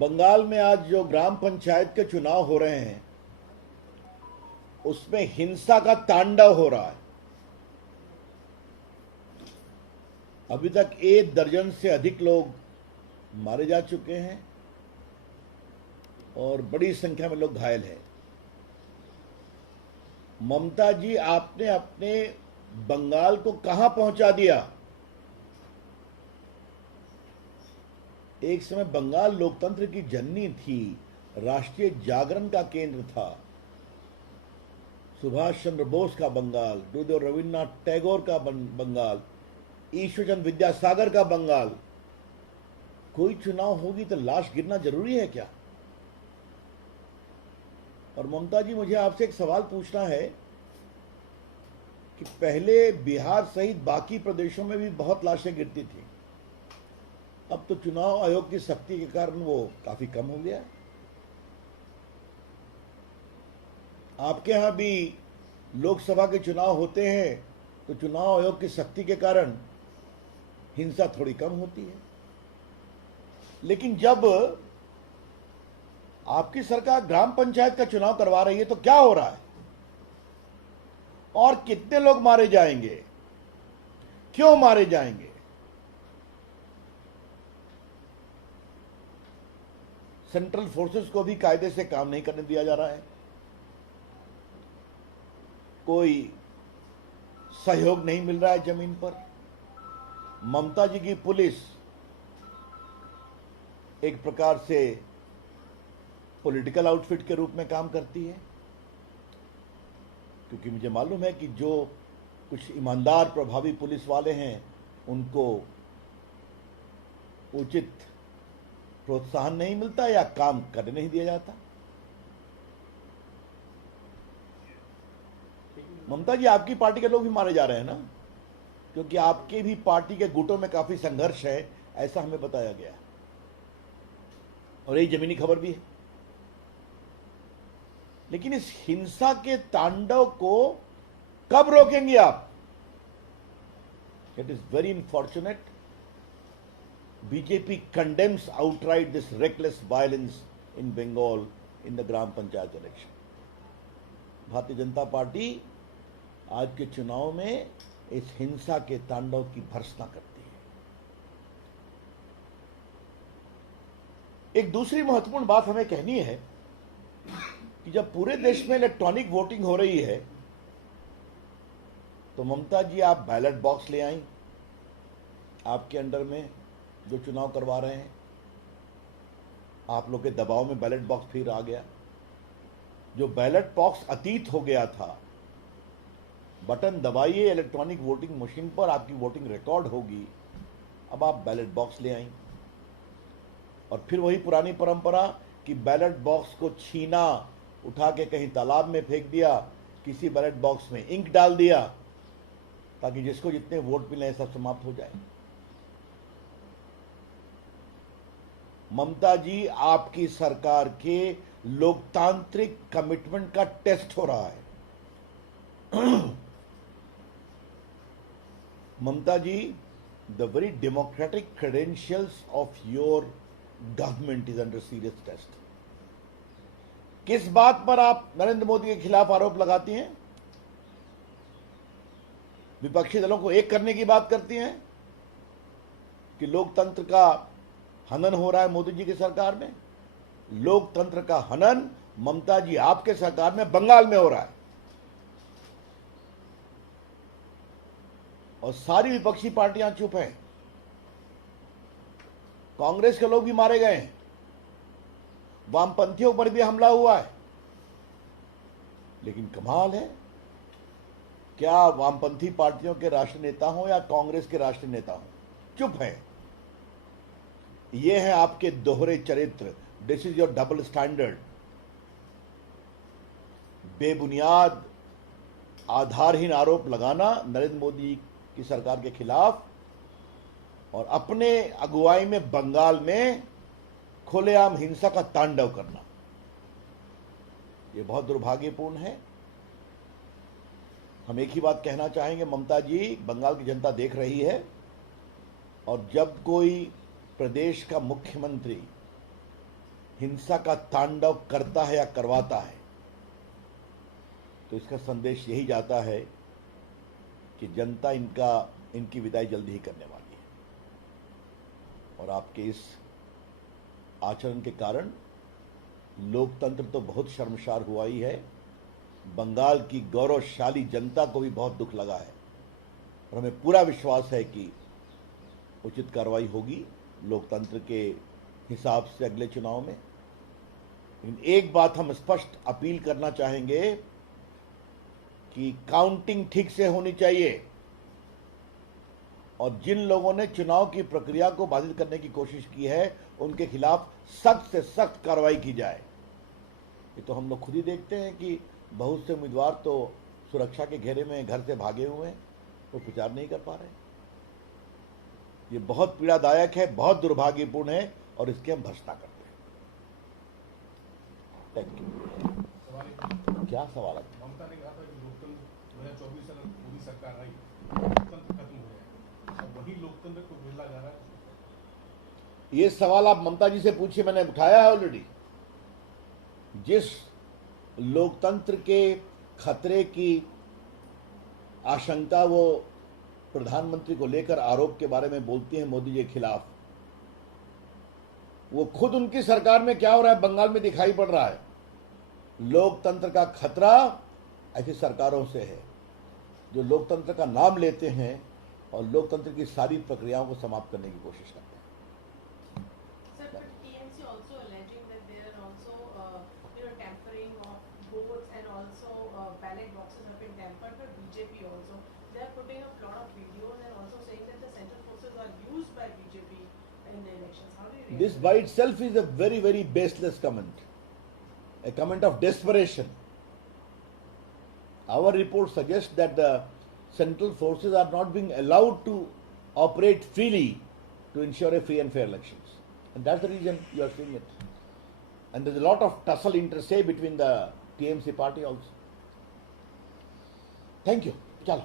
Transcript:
बंगाल में आज जो ग्राम पंचायत के चुनाव हो रहे हैं उसमें हिंसा का तांडव हो रहा है। अभी तक 1 दर्जन से अधिक लोग मारे जा चुके हैं और बड़ी संख्या में लोग घायल हैं। ममता जी, आपने अपने बंगाल को कहां पहुंचा दिया? एक समय बंगाल लोकतंत्र की जननी थी, राष्ट्रीय जागरण का केंद्र था, सुभाष चंद्र बोस का बंगाल, गुरुदेव रविन्द्रनाथ टैगोर का बंगाल, ईश्वरचंद्र विद्यासागर का बंगाल। कोई चुनाव होगी तो लाश गिरना जरूरी है क्या? और ममता जी, मुझे आपसे एक सवाल पूछना है कि पहले बिहार सहित बाकी प्रदेशों में भी बहुत लाशें गिरती थी, अब तो चुनाव आयोग की सख्ती के कारण वो काफी कम हो गया। आपके यहां भी लोकसभा के चुनाव होते हैं तो चुनाव आयोग की सख्ती के कारण हिंसा थोड़ी कम होती है, लेकिन जब आपकी सरकार ग्राम पंचायत का चुनाव करवा रही है तो क्या हो रहा है और कितने लोग मारे जाएंगे, क्यों मारे जाएंगे? सेंट्रल फोर्सेस को भी कायदे से काम नहीं करने दिया जा रहा है, कोई सहयोग नहीं मिल रहा है जमीन पर। ममता जी की पुलिस एक प्रकार से पॉलिटिकल आउटफिट के रूप में काम करती है, क्योंकि मुझे मालूम है कि जो कुछ ईमानदार प्रभावी पुलिस वाले हैं उनको उचित प्रोत्साहन नहीं मिलता या काम करने नहीं दिया जाता। ममता जी, आपकी पार्टी के लोग भी मारे जा रहे हैं ना, क्योंकि आपके भी पार्टी के गुटों में काफी संघर्ष है, ऐसा हमें बताया गया है और यही जमीनी खबर भी है। लेकिन इस हिंसा के तांडव को कब रोकेंगे आप? It is very unfortunate. BJP condemns outright this reckless violence in Bengal in the gram panchayat election. Bharatiya Janata party आज के चुनाव में इस हिंसा के तांडव की भर्त्सना करती है। एक दूसरी महत्वपूर्ण बात हमें कहनी है कि जब पूरे देश में इलेक्ट्रॉनिक वोटिंग हो रही है तो ममता जी, आप बैलेट बॉक्स ले आई, आपके अंडर में जो चुनाव करवा रहे हैं, आप लोग के दबाव में बैलेट बॉक्स फिर आ गया। जो बैलेट बॉक्स अतीत हो गया था, बटन दबाइए इलेक्ट्रॉनिक वोटिंग मशीन पर, आपकी वोटिंग रिकॉर्ड होगी। अब आप बैलेट बॉक्स ले आई और फिर वही पुरानी परंपरा कि बैलेट बॉक्स को छीना, उठा के कहीं तालाब में फेंक दिया, किसी बैलेट बॉक्स में इंक डाल दिया ताकि जिसको जितने वोट मिले सब समाप्त हो जाए। ममता जी, आपकी सरकार के लोकतांत्रिक कमिटमेंट का टेस्ट हो रहा है। ममता जी, the very democratic credentials of your government is under serious test. किस बात पर आप नरेंद्र मोदी के खिलाफ आरोप लगाती हैं? विपक्षी दलों को एक करने की बात करती हैं कि लोकतंत्र का हनन हो रहा है मोदी जी की सरकार में। लोकतंत्र का हनन ममता जी आपके सरकार में बंगाल में हो रहा है और सारी विपक्षी पार्टियां चुप हैं। कांग्रेस के लोग भी मारे गए हैं, वामपंथियों पर भी हमला हुआ है, लेकिन कमाल है, क्या वामपंथी पार्टियों के राष्ट्रीय नेता हों या कांग्रेस के राष्ट्रीय नेता हों, चुप हैं। ये है आपके दोहरे चरित्र। This is your double standard. बेबुनियाद आधारहीन आरोप लगाना नरेंद्र मोदी की सरकार के खिलाफ और अपने अगुवाई में बंगाल में खुलेआम हिंसा का तांडव करना, यह बहुत दुर्भाग्यपूर्ण है। हम एक ही बात कहना चाहेंगे, ममता जी, बंगाल की जनता देख रही है और जब कोई प्रदेश का मुख्यमंत्री हिंसा का तांडव करता है या करवाता है, तो इसका संदेश यही जाता है कि जनता इनकी विदाई जल्दी ही करने वाली है। और आपके इस आचरण के कारण लोकतंत्र तो बहुत शर्मसार हुआ ही है, बंगाल की गौरवशाली जनता को भी बहुत दुख लगा है। और हमें पूरा विश्वास है कि उचित कार्रवाई होगी लोकतंत्र के हिसाब से अगले चुनाव में। लेकिन एक बात हम स्पष्ट अपील करना चाहेंगे कि काउंटिंग ठीक से होनी चाहिए, और जिन लोगों ने चुनाव की प्रक्रिया को बाधित करने की कोशिश की है उनके खिलाफ सख्त से सख्त कार्रवाई की जाए। ये तो हम लोग खुद ही देखते हैं कि बहुत से उम्मीदवार तो सुरक्षा के घेरे में घर से भागे हुए हैं, वो प्रचार नहीं कर पा रहे। ये बहुत पीड़ादायक है, बहुत दुर्भाग्यपूर्ण है, और इसके हम भर्त्सना करते हैं। Thank you. क्या सवाल है? ममता ने कहा था कि लोकतंत्र 2024 से मोदी सरकार आई, लोकतंत्र खत्म हो गया, अब वही लोकतंत्र को मिला जा रहा है। ये सवाल आप ममता जी से पूछिए, मैंने उठाया है ऑलरेडी। जिस लोकतंत्र के खतरे की आशंका वो प्रधानमंत्री को लेकर आरोप के बारे में बोलती हैं मोदी जी के खिलाफ, वो खुद उनकी सरकार में क्या हो रहा है बंगाल में दिखाई पड़ रहा है। लोकतंत्र का खतरा ऐसी सरकारों से है जो लोकतंत्र का नाम लेते हैं और लोकतंत्र की सारी प्रक्रियाओं को समाप्त करने की कोशिश करते हैं। Sir, but TMC also alleging that there are also, tampering of votes and also ballot boxes have been tampered by BJP also. They are putting up a lot of videos and also saying that the central forces are used by BJP in the elections. How do you react? This by itself is a very, very baseless comment, a comment of desperation. Our report suggests that the central forces are not being allowed to operate freely to ensure a free and fair elections. And that's the reason you are seeing it. And there's a lot of tussle inter se between the TMC party also. Thank you. Chalo.